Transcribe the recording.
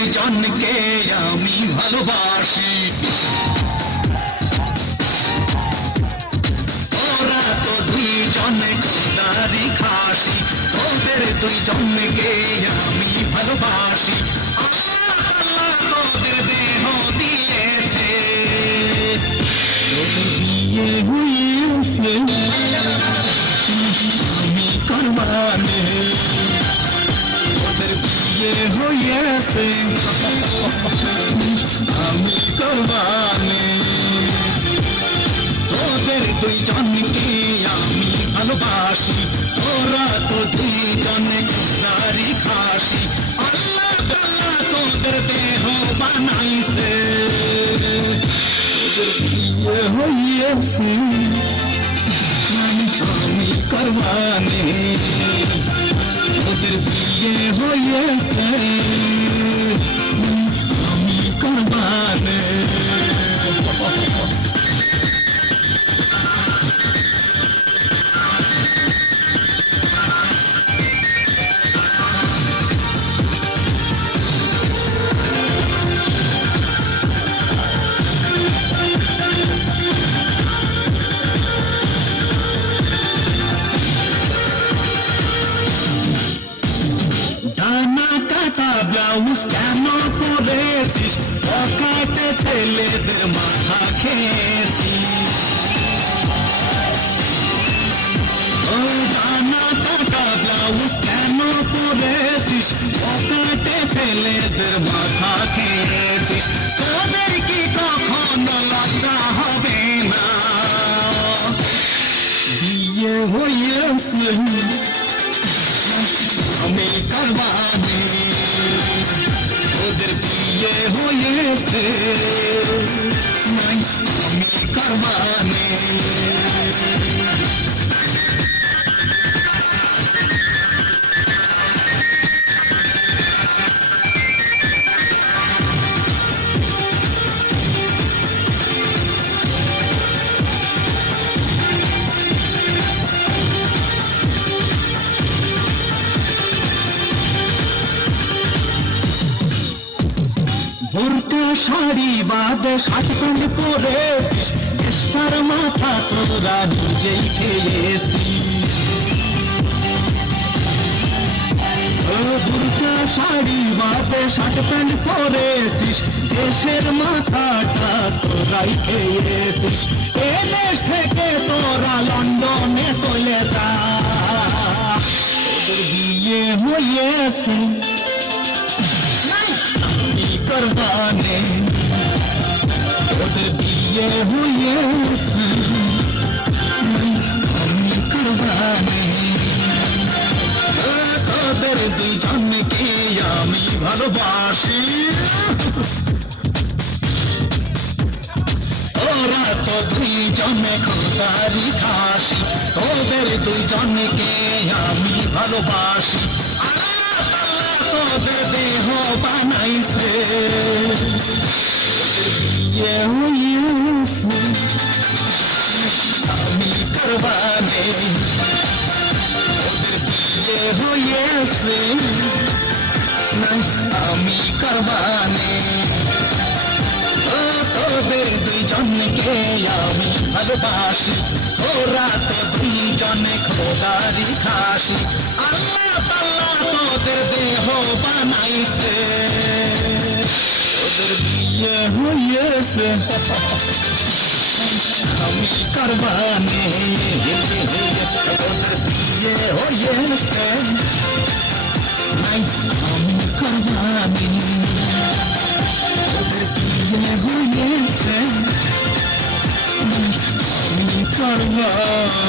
দুইজনকে আমি ভালোবাসি। ওরা তো দুইজনে খাসি ওদের দুইজনকে আমি ভালোবাসি। হয়েছে আমি করবানে তোদের দুইজনকে আমি ভালোবাসি তোরা তো দুইজনে কুসারি খাসি আল্লাহ তাআলা তোদের দেহ বানাইছে বিয়ে হইয়াছে আমি করবানে তোদের বিয়ে হইয়াছে ডানা কাটা ব্লাউজ কেন পরেছিস? পকেটে ছেলেদের মাথা খেয়েছিস ও ডানা কাটা ব্লাউজ কেন পরেছিস পকেটে ছেলেদের মাথা খেয়েছিস। তোদের কি কখনো লজ্জা হবে না? বিয়ে হয়েছে আমি করবানে ওদের বিয়ে হয়েছে আমি শাড়ি বাদে প্যান্ট পরেছিস চেষ্টার মাথা তোরা নিজেই খেয়েছিস। বোরকা শাড়ি বাদে শার্ট প্যান্ট পরেছিস দেশের মাথাটা তোরাই খেয়েছিস। এ দেশ থেকে তোরা লন্ডনে চলে যা। তোদের বিয়ে হয়েছে ভালোবাসি। ওরা তো দুইজনে খোদারি খাসি, তোদের দুইজনকে আমি ভালোবাসি। তোদের দেহ বানাইছে আমি করবানে তোদের বিয়ে হইয়াছে আমি করবানে। ও তোদের দুইজনকে আমি ভালোবাসি। ওরা তো দুইজনে খোদারি খাসি। আল্লাহ তাল্লাহ তোদের দেহ বানাইছে। তোদের বিয়ে হইয়েছে। আমি করবানে। বিয়ে হইয়েছে। হয়েছে আমি করবানে